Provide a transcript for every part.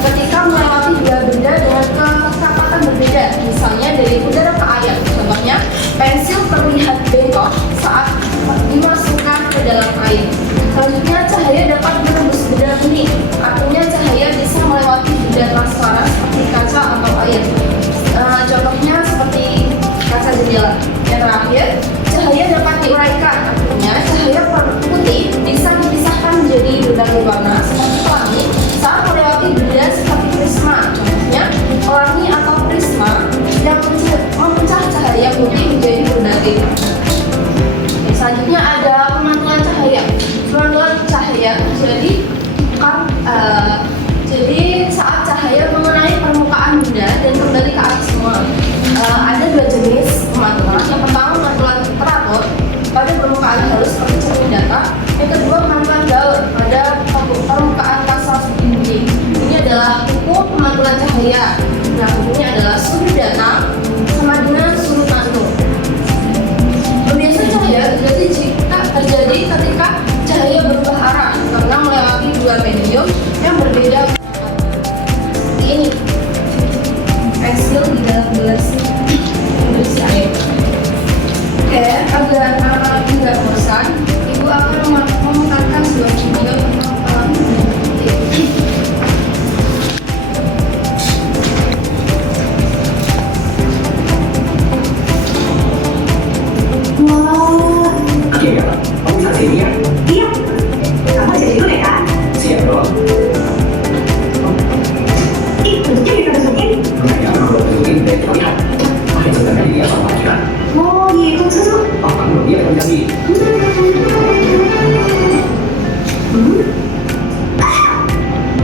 ketika melewati dua benda dengan kecepatan berbeda, misalnya dari udara ke air. Contohnya, pensil terlihat bengkok saat dimasukkan ke dalam air. Selanjutnya, cahaya dapat menembus benda bening, artinya cahaya bisa melewati benda transparan seperti kaca atau air. Contohnya seperti kaca jendela. Yang terakhir, cahaya dapat diuraikan, artinya cahaya putih bisa dipisahkan menjadi berbagai warna seperti pelangi saat melewati benda seperti prisma. Contohnya, pelangi atau prisma yang memecah cahaya putih menjadi berbagai warna. Selanjutnya ada pemantulan cahaya. Pemantulan cahaya jadi saat cahaya mengenai permukaan benda dan kembali ke atas semua. Ada dua jenis pemantulan. Yang pertama, pemantulan teratur pada permukaan halus seperti cermin datar. Yang kedua, pemantulan gaul pada permukaan kasar dinding. Ini adalah hukum pemantulan cahaya. Nah, hukumnya adalah sudut datang sama dengan sudut mantul. Pembiasan cahaya terjadi ketika cahaya berubah arah karena melewati dua medium yang berbeda. Seperti ini, pensil di dalam gelas berisi air. Oke, agar anak-anak tidak bosan, ibu akan memutarkan sebuah video tentang pelangi dan putih. Iya, kamu bisa sini ya? Iya, kamu jadi dulu ya kan? Siap dong. Ih, bentuknya bisa bentukin. Nah, ya, kalau begini, baik terlihat. Makin sebenarnya dia sama kita. Oh gitu, susu. Oh, kamu dia akan jadi.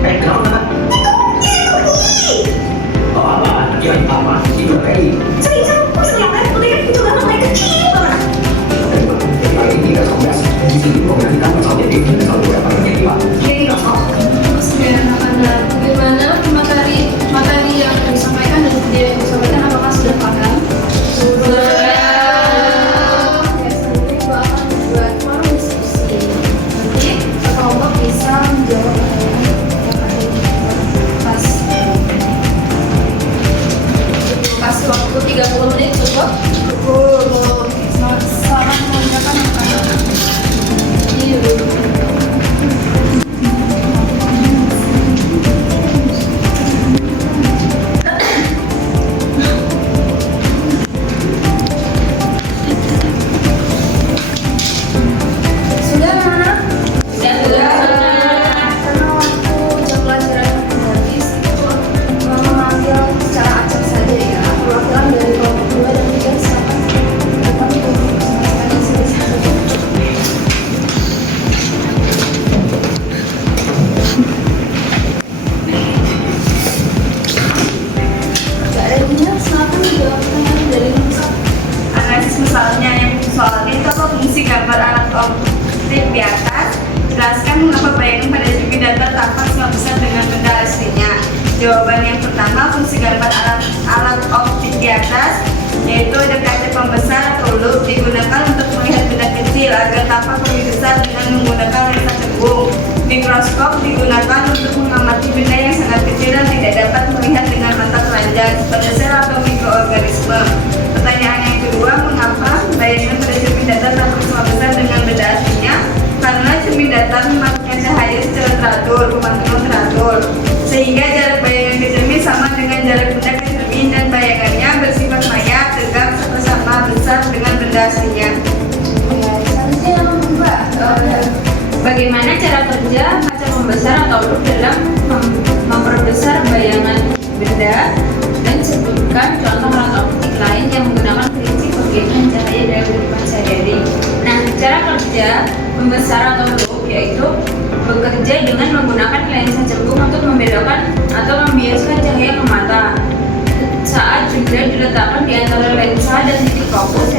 Kenapa? Oh, apa? Kira apa? Itu tadi. Serius, aku bisa lihat kan? Putihnya itu kan mulai kecil banget. Ini tidak sombas. Di sini program kita masalah jadi masalah beberapa menjadi pak. Jadi dong. Bagaimana materi yang disampaikan dan video yang disampaikan, apakah sudah paham? Sudah. Selanjutnya ibu akan membuat forum diskusi. Nanti kelompok bisa menjawab pertanyaan yang ada di kelas. Kasih waktu 30 menit cukup. Selamat mengerjakan anak-anak. Ini dulu. Sudah, anak-anak? Sudah. Karena waktu jam pelajaran habis, itu memanggil secara acak saja ya. Perwakilan dari kelompok 2 dan 3 silakan datang untuk menjelaskan isi-isi. Gak ada minyak, silakan menjawab pertanyaan dari Nusa. Analisis misalnya yang soalnya itu apa fungsi gambar alat optik di atas. Jelaskan mengapa bayangan pada segi data tampak sama besar dengan benda aslinya. Jawaban yang pertama, fungsi gambar alat optik di atas yaitu ada kaca pembesar atau loop digunakan untuk melihat benda kecil agar tampak lebih besar dengan menggunakan lensa cembung. Mikroskop digunakan untuk mengamati benda yang sangat kecil dan tidak dapat melihat dengan mata telanjang seperti sel atau mikroorganisme. Pertanyaan yang kedua, mengapa bayangan pada cermin datar tampak sama besar dengan benda aslinya? Karena cermin datar memasukkan cahaya secara teratur, pemantulan teratur, sehingga jarak bayangan ke cermin sama dengan jarak benda ke cermin dan bayangannya bersifat maya, tegak, sama besar dengan benda aslinya. Selanjutnya yang kedua, Bagaimana cara kerja kaca pembesar atau loop dalam memperbesar bayangan benda, dan sebutkan contoh alat optik lain yang menggunakan prinsip penggiatan cahaya dalam kehidupan sehari-hari. Nah, cara kerja pembesar atau loop yaitu bekerja dengan menggunakan lensa cembung untuk membedakan atau membiaskan cahaya ke mata. Saat benda diletakkan di antara lensa dan titik fokus